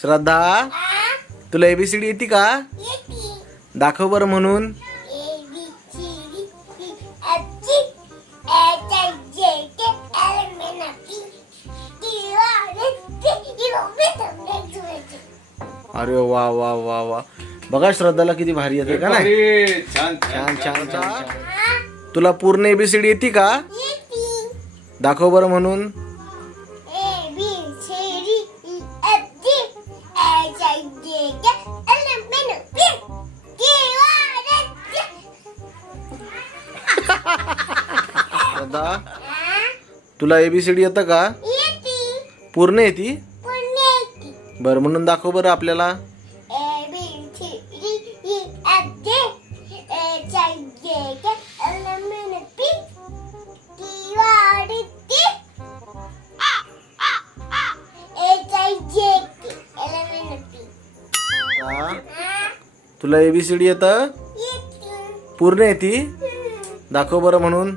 श्रद्धा तुला एबीसीडी येते का? दाखव बरं म्हणून. अरे वा वा वा वा. बघा श्रद्धाला किती भारी येते का नाही? अरे, छान छान छान छान तुला पूर्ण एबीसीडी येते का? दाखव बरं म्हणून. श्रद्धा तुला एबीसीडी येतं का? पूर्ण येते? बरं म्हणून दाखव बरं आपल्याला. श्रद्धा, तुला एबीसीडी येतं? पूर्ण येते? दाखव बरं म्हणून.